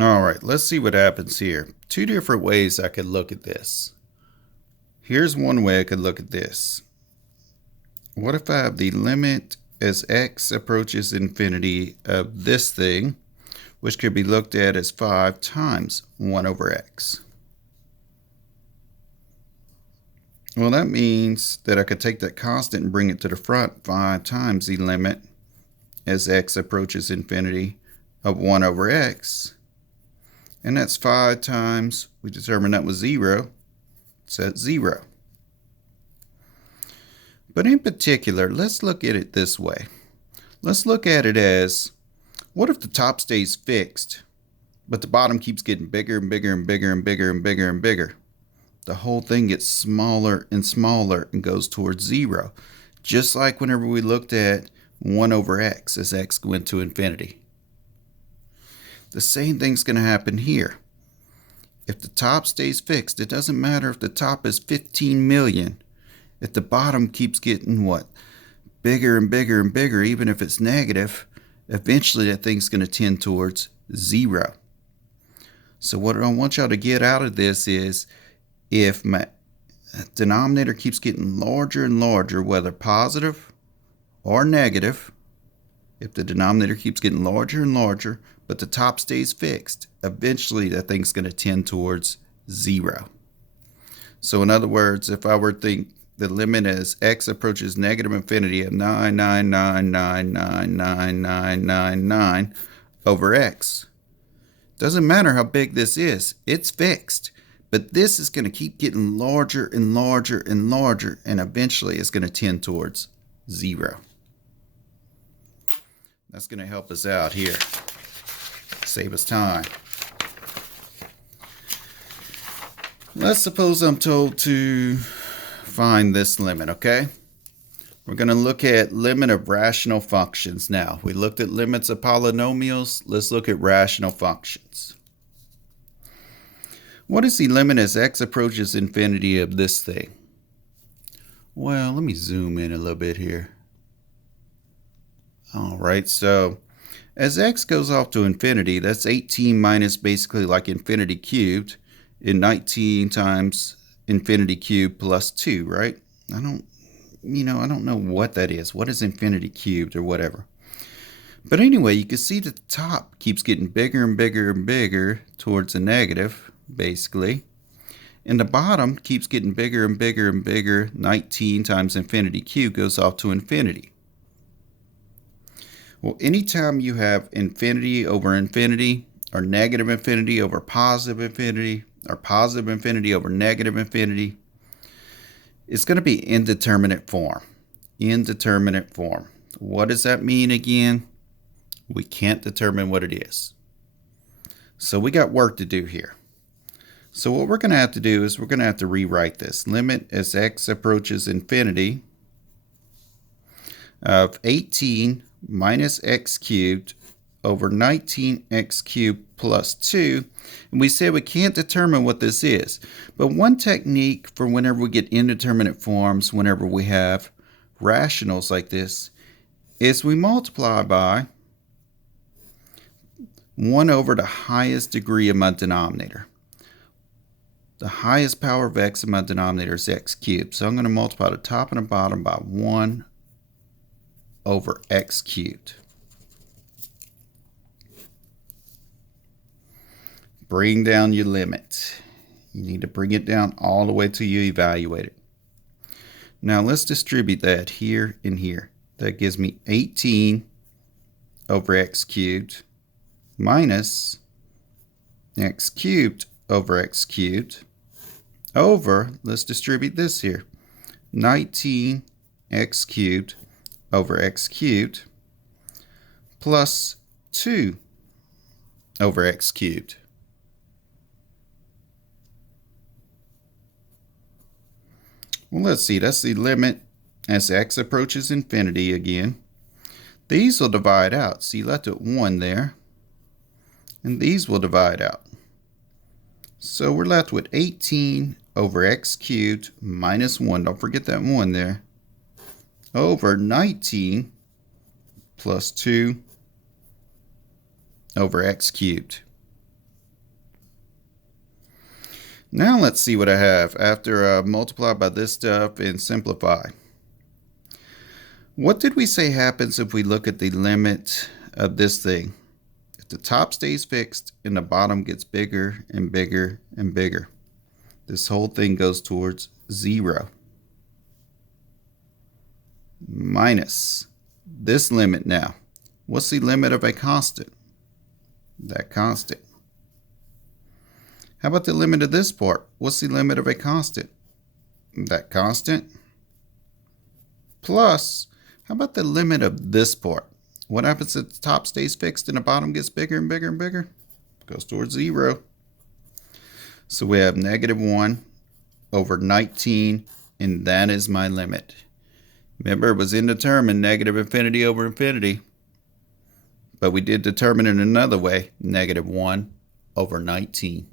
All right, let's see what happens here. Two different ways I could look at this. Here's one way I could look at this. What if I have the limit as x approaches infinity of this thing, which could be looked at as 5 times 1 over x? Well, that means that I could take that constant and bring it to the front 5 times the limit as x approaches infinity of 1 over x. And that's 5 times, we determined that was 0, so that's 0. But in particular, let's look at it this way. Let's look at it as, what if the top stays fixed, but the bottom keeps getting bigger and bigger and bigger and bigger and bigger and bigger? The whole thing gets smaller and smaller and goes towards 0. Just like whenever we looked at 1 over x as x went to infinity. The same thing's going to happen here. If the top stays fixed, it doesn't matter if the top is 15 million. If the bottom keeps getting what? Bigger and bigger and bigger, even if it's negative, eventually that thing's going to tend towards 0. So what I want y'all to get out of this is, if my denominator keeps getting larger and larger, whether positive or negative, if the denominator keeps getting larger and larger, but the top stays fixed, eventually that thing's going to tend towards 0. So in other words, if I were to think the limit as x approaches negative infinity of 999999999 over x, doesn't matter how big this is, it's fixed. But this is going to keep getting larger and larger and larger, and eventually it's going to tend towards 0. That's going to help us out here. Save us time. Let's suppose I'm told to find this limit, okay? We're going to look at limit of rational functions now. We looked at limits of polynomials. Let's look at rational functions. What is the limit as x approaches infinity of this thing? Well, let me zoom in a little bit here. All right, so as x goes off to infinity, that's 18 minus basically like infinity cubed, and 19 times infinity cubed plus 2, right? I don't know what that is. What is infinity cubed or whatever? But anyway, you can see that the top keeps getting bigger and bigger and bigger towards a negative, basically. And the bottom keeps getting bigger and bigger and bigger. 19 times infinity cubed goes off to infinity. Well, anytime you have infinity over infinity, or negative infinity over positive infinity, or positive infinity over negative infinity, it's going to be indeterminate form. Indeterminate form. What does that mean again? We can't determine what it is. So we got work to do here. So what we're going to have to do is we're going to have to rewrite this. Limit as x approaches infinity of 18 minus x cubed over 19x cubed plus 2. And we said we can't determine what this is. But one technique for whenever we get indeterminate forms, whenever we have rationals like this, is we multiply by 1 over the highest degree of my denominator. The highest power of x in my denominator is x cubed. So I'm going to multiply the top and the bottom by 1 over x cubed. Bring down your limit. You need to bring it down all the way till you evaluate it. Now let's distribute that here and here. That gives me 18 over x cubed minus x cubed over x cubed over, let's distribute this here, 19 x cubed over x cubed plus 2 over x cubed. Well, let's see, that's the limit as x approaches infinity again. These will divide out. So you left it 1 there. And these will divide out. So we're left with 18 over x cubed minus 1. Don't forget that 1 there. Over 19 plus 2 over x cubed. Now let's see what I have after multiply by this stuff and simplify. What did we say happens if we look at the limit of this thing? If the top stays fixed and the bottom gets bigger and bigger and bigger, this whole thing goes towards 0. Minus this limit now. What's the limit of a constant? That constant. How about the limit of this part? What's the limit of a constant? That constant. Plus, how about the limit of this part? What happens if the top stays fixed and the bottom gets bigger and bigger and bigger? Goes towards 0. So we have -1 over 19, and that is my limit. Remember, it was indeterminate, negative infinity over infinity. But we did determine it another way, -1 over 19.